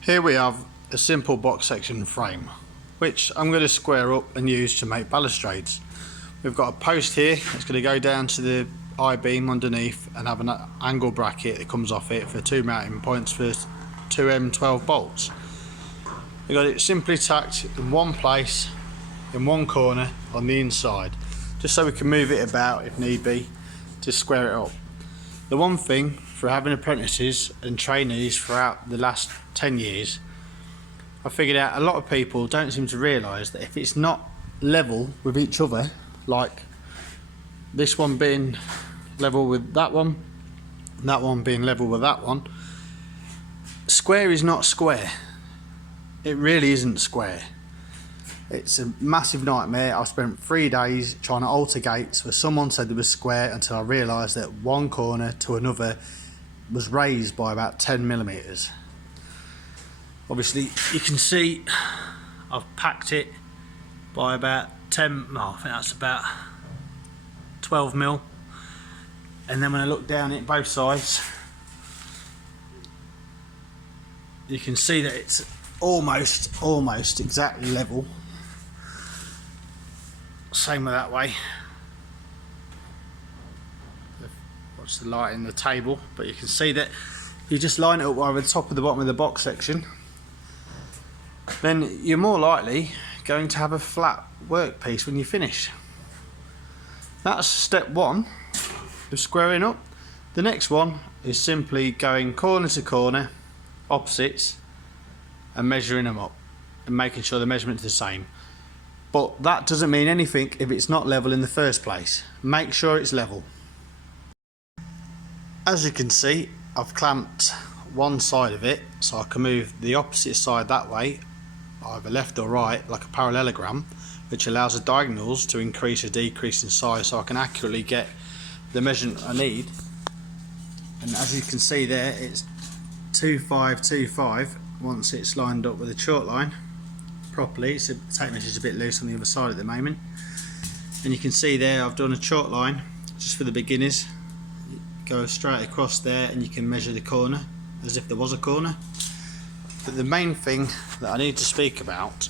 Here we have a simple box section frame, which I'm going to square up and use to make balustrades. We've got a post here that's going to go down to the I-beam underneath and have an angle bracket that comes off it for 2 mounting points for 2 M12 bolts. We've got it simply tacked in one place, in one corner on the inside, just so we can move it about if need be to square it up. The one thing for having apprentices and trainees throughout the last 10 years, I figured out a lot of people don't seem to realise that if it's not level with each other, like this one being level with that one, and that one being level with that one, square is not square. It really isn't square. It's a massive nightmare. I spent 3 days trying to alter gates where someone said it was square until I realised that one corner to another was raised by about 10mm. Obviously you can see I've packed it by about 10, I think that's about 12mm, and then when I look down at both sides you can see that it's almost exactly level. Same with that way. Watch the light in the table, but you can see that you just line it up over the top of the bottom of the box section, then you're more likely going to have a flat workpiece when you finish. That's step one of squaring up. The next one is simply going corner to corner, opposites, and measuring them up and making sure the measurements are the same. But that doesn't mean anything if it's not level in the first place. Make sure it's level. As you can see, I've clamped one side of it so I can move the opposite side that way, either left or right, like a parallelogram, which allows the diagonals to increase or decrease in size so I can accurately get the measurement I need. And as you can see there, it's 2525 once it's lined up with a chalk line properly. So the tape measure is a bit loose on the other side at the moment, and you can see there I've done a chalk line just for the beginners. You go straight across there and you can measure the corner as if there was a corner. But the main thing that I need to speak about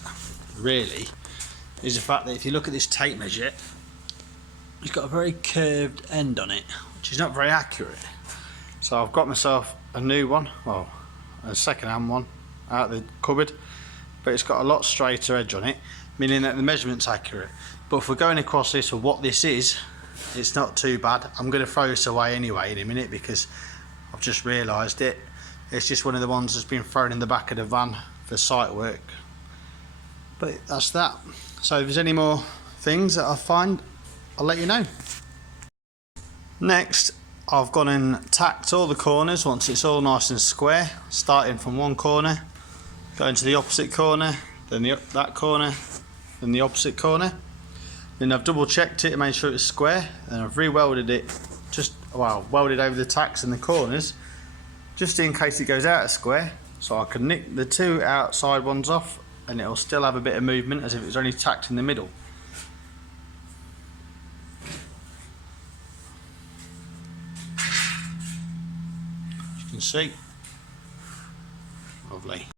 really is the fact that if you look at this tape measure, it's got a very curved end on it, which is not very accurate. So I've got myself a new one, well, a second-hand one out of the cupboard, but it's got a lot straighter edge on it, meaning that the measurement's accurate. But if we're going across this or what this is, it's not too bad. I'm going to throw this away anyway in a minute because I've just realised it. It's just one of the ones that's been thrown in the back of the van for site work. But that's that. So if there's any more things that I find, I'll let you know. Next, I've gone and tacked all the corners once it's all nice and square, starting from one corner, going to the opposite corner, then that corner, then the opposite corner. Then I've double checked it and made sure it's square, and I've re-welded it, welded over the tacks in the corners, just in case it goes out of square, so I can nick the two outside ones off and it'll still have a bit of movement as if it was only tacked in the middle. As you can see, lovely.